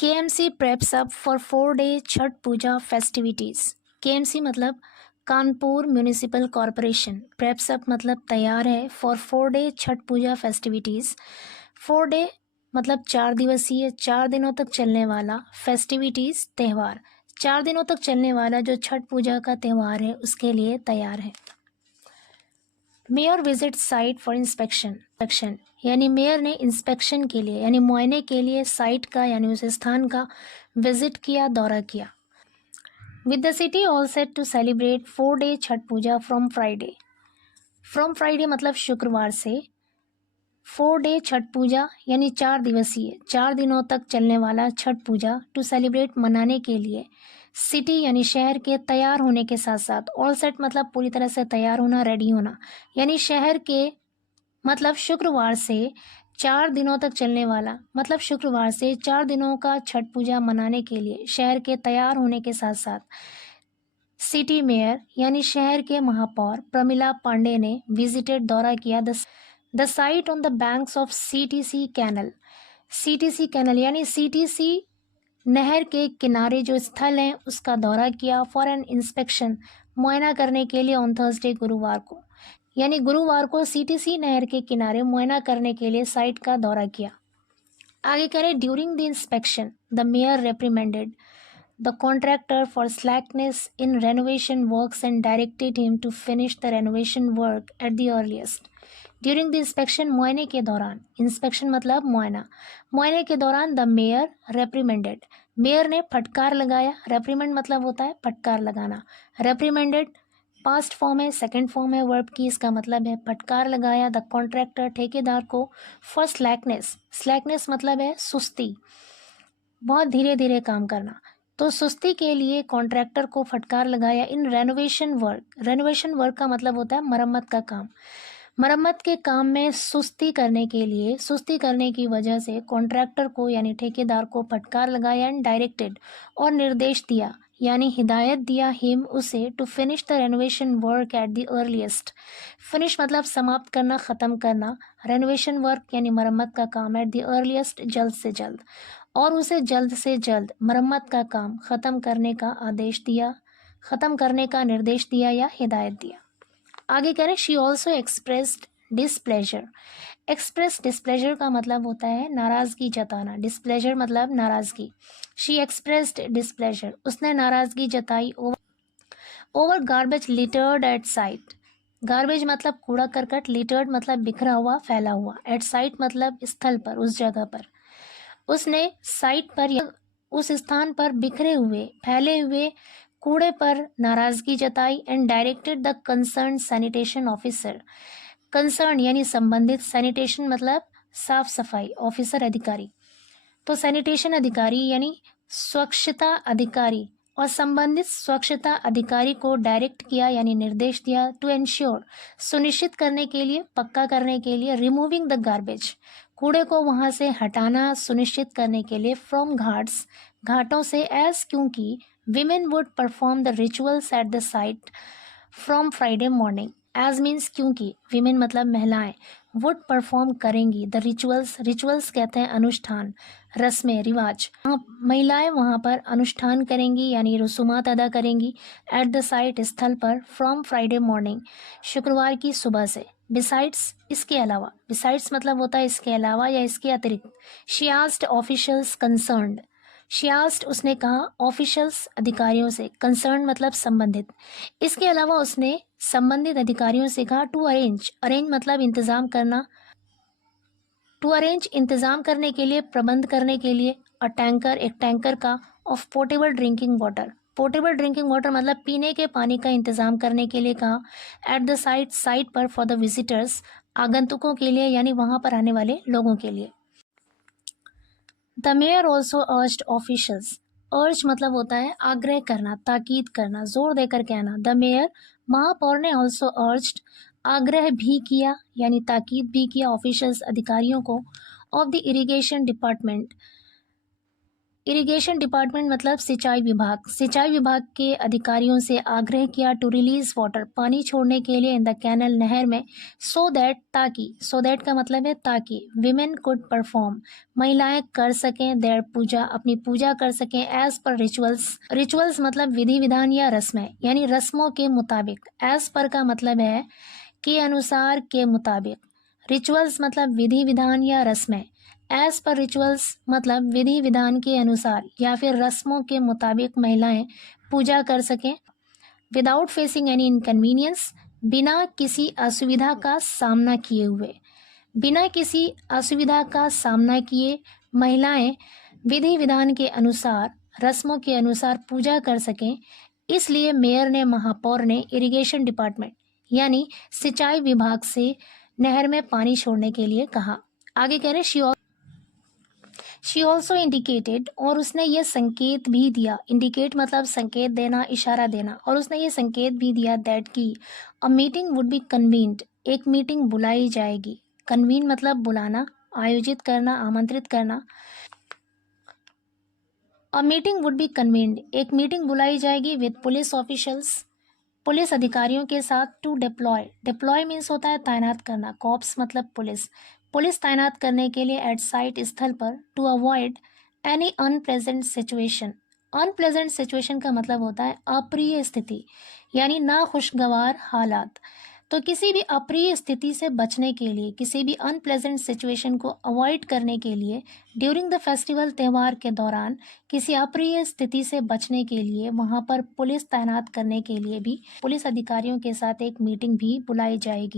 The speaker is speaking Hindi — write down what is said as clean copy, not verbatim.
KMC preps up for 4-day Chhath Puja festivities. KMC मतलब Kanpur municipal corporation. Preps up मतलब तैयार है for 4-day Chhath Puja festivities. 4 day मतलब 4 दिवसीय, 4 दिनों तक चलने वाला फेस्टिविटीज़ त्यौहार। 4 दिनों तक चलने वाला जो छठ पूजा का त्यौहार है उसके लिए तैयार है। Mayor visit site for inspection यानी मेयर ने इंस्पेक्शन के लिए यानी मुआयने के लिए साइट का यानी उस स्थान का विजिट किया, दौरा किया। With the city all set to celebrate 4-day Chhath Puja from Friday. From Friday मतलब शुक्रवार से 4-day छठ पूजा यानी 4 दिवसीय, 4 दिनों तक चलने वाला छठ पूजा टू सेलिब्रेट मनाने के लिए सिटी यानी शहर के तैयार होने के साथ साथ ऑल सेट मतलब पूरी तरह से तैयार होना, रेडी होना, यानी शहर के मतलब शुक्रवार से 4 दिनों तक चलने वाला मतलब शुक्रवार से 4 दिनों का छठ पूजा मनाने के लिए शहर के तैयार होने के साथ साथ सिटी मेयर यानी शहर के महापौर प्रमिला पांडे ने विजिटेड, दौरा किया the site on the banks of CTC canal. CTC canal यानी सीटीसी नहर के किनारे जो स्थल है उसका दौरा किया फॉर एन इंस्पेक्शन, मुआयना करने के लिए ऑन थर्सडे गुरुवार को, यानी गुरुवार को सीटीसी नहर के किनारे मुआयना करने के लिए साइट का दौरा किया। आगे करें, during the inspection the mayor reprimanded the contractor for slackness in renovation works and directed him to finish the renovation work at the earliest. During the inspection मुआयने के दौरान, इंस्पेक्शन मतलब मुआयना, मुआयने के दौरान द मेयर रेप्रिमेंडेड, मेयर ने फटकार लगाया। रेप्रीमेंड मतलब होता है फटकार लगाना। रेप्रीमेंडेड पास्ट फॉर्म है, सेकंड फॉर्म है वर्ब की, इसका मतलब है फटकार लगाया द कॉन्ट्रैक्टर ठेकेदार को फॉर स्लैकनेस, स्लैकनेस मतलब है सुस्ती, बहुत धीरे धीरे काम करना, तो सुस्ती के लिए कॉन्ट्रैक्टर को फटकार लगाया इन रेनोवेशन वर्क। रेनोवेशन वर्क का मतलब होता है मरम्मत का काम। मरम्मत के काम में सुस्ती करने के लिए, सुस्ती करने की वजह से कॉन्ट्रैक्टर को यानी ठेकेदार को फटकार लगाया एंड डायरेक्टेड और निर्देश दिया यानी हिदायत दिया हिम उसे to finish the renovation work at the earliest. Finish मतलब समाप्त करना, ख़त्म करना, रेनोवेशन वर्क यानी मरम्मत का काम एट द अर्लीस्ट जल्द से जल्द, और उसे जल्द से जल्द मरम्मत का काम ख़त्म करने का आदेश दिया, ख़त्म करने का निर्देश दिया या हिदायत दिया। आगे करें, she also expressed displeasure. Express displeasure का मतलब होता है नाराज़गी जताना, डिसप्लेजर मतलब नाराज़गी। शी एक्सप्रेस्ड डिसप्लेजर, उसने नाराज़गी जताई over garbage littered at site. Garbage मतलब कूड़ा करकट, लिटर्ड मतलब बिखरा हुआ, फैला हुआ, एट साइट मतलब स्थल पर, उस जगह पर। उसने साइट पर या उस स्थान पर बिखरे हुए, फैले हुए कूड़े पर नाराजगी जताई and directed the concern sanitation officer. Concern यानी संबंधित, सैनिटेशन मतलब साफ सफाई, ऑफिसर अधिकारी, तो सैनिटेशन अधिकारी यानी स्वच्छता अधिकारी, और संबंधित स्वच्छता अधिकारी को डायरेक्ट किया यानी निर्देश दिया टू एंश्योर, सुनिश्चित करने के लिए, पक्का करने के लिए, रिमूविंग द गार्बेज, कूड़े को वहां से हटाना सुनिश्चित करने के लिए, फ्रॉम घाट्स, घाटों से, एज क्योंकि women would perform the rituals at the site from Friday morning. As means क्योंकि, विमेन मतलब महिलाएं, वुड परफॉर्म करेंगी द रिचुअल्स, रिचुअल्स कहते हैं अनुष्ठान, रस्में, रिवाज, महिलाएं वहां पर अनुष्ठान करेंगी यानी रसूमात अदा करेंगी एट द साइट, स्थल पर, फ्रॉम फ्राइडे मॉर्निंग, शुक्रवार की सुबह से। बिसाइड्स इसके अलावा, बिसाइड्स मतलब होता है इसके अलावा या इसके अतिरिक्त। She asked officials concerned, she asked उसने कहा ऑफिशियल्स अधिकारियों से, कंसर्न मतलब संबंधित, इसके अलावा उसने संबंधित अधिकारियों से कहा टू अरेंज, अरेंज मतलब इंतजाम करना, टू अरेंज इंतजाम करने के लिए, प्रबंध करने के लिए, अ टैंकर एक टैंकर का, of portable drinking water, portable drinking water मतलब पीने के पानी का इंतजाम करने के लिए कहा एट द साइट, साइट पर, फॉर द विजिटर्स आगंतुकों के लिए यानी वहां पर आने वाले लोगों के लिए। The mayor also urged officials, अर्ज मतलब होता है आग्रह करना, ताकीद करना, जोर देकर कहना। द मेयर महापौर ने ऑल्सो अर्ज्ड आग्रह भी किया यानी ताकीद भी किया ऑफिशियल्स अधिकारियों को of the irrigation department, irrigation department मतलब सिंचाई विभाग। सिंचाई विभाग के अधिकारियों से आग्रह किया टू रिलीज वाटर, पानी छोड़ने के लिए इन द कैनल, नहर में, सो दैट, ताकि, सो दैट का मतलब है ताकि, विमेन कुड परफॉर्म, महिलाएं कर सकें, देयर पूजा, अपनी पूजा कर सकें, एज पर रिचुअल्स, रिचुअल्स मतलब विधि विधान या रस्में, यानी रस्मों के मुताबिक। एज पर का मतलब है के अनुसार, के मुताबिक। रिचुअल्स मतलब विधि विधान या रस्में। एज पर रिचुअल्स मतलब विधि विधान के अनुसार या फिर रस्मों के मुताबिक महिलाएं पूजा कर सकें। विदाउट फेसिंग एनी इनकन्वीनियंस, बिना किसी असुविधा का सामना किए हुए, बिना किसी असुविधा का सामना किए महिलाएं विधि विधान के अनुसार, रस्मों के अनुसार पूजा कर सकें। इसलिए मेयर ने, महापौर ने इरिगेशन डिपार्टमेंट यानी सिंचाई विभाग से नहर में पानी छोड़ने के लिए कहा। आगे कह रहे शी ऑल्सो इंडिकेटेड, और उसने ये संकेत भी दिया। इंडिकेट मतलब संकेत देना, इशारा देना, और उसने ये संकेत भी दिया दैट की a meeting would be convened, एक मीटिंग बुलाई जाएगी। कन्वीन मतलब बुलाना, आयोजित करना, आमंत्रित करना। A meeting would be convened, एक मीटिंग बुलाई जाएगी विद पुलिस ऑफिशियल्स, पुलिस अधिकारियों के साथ, टू डिप्लॉय, डिप्लॉय मीन्स होता है तैनात करना, कॉप्स मतलब पुलिस, पुलिस तैनात करने के लिए एट साइट, स्थल पर, to avoid any unpleasant situation. Unpleasant situation का मतलब होता है अप्रिय स्थिति, यानी नाखुशगवार हालात। तो किसी भी अप्रिय स्थिति से बचने के लिए, किसी भी अनप्लेजेंट सिचुएशन को अवॉइड करने के लिए ड्यूरिंग द फेस्टिवल, त्यौहार के दौरान किसी अप्रिय स्थिति से बचने के लिए वहां पर पुलिस तैनात करने के लिए भी पुलिस अधिकारियों के साथ एक मीटिंग भी बुलाई जाएगी।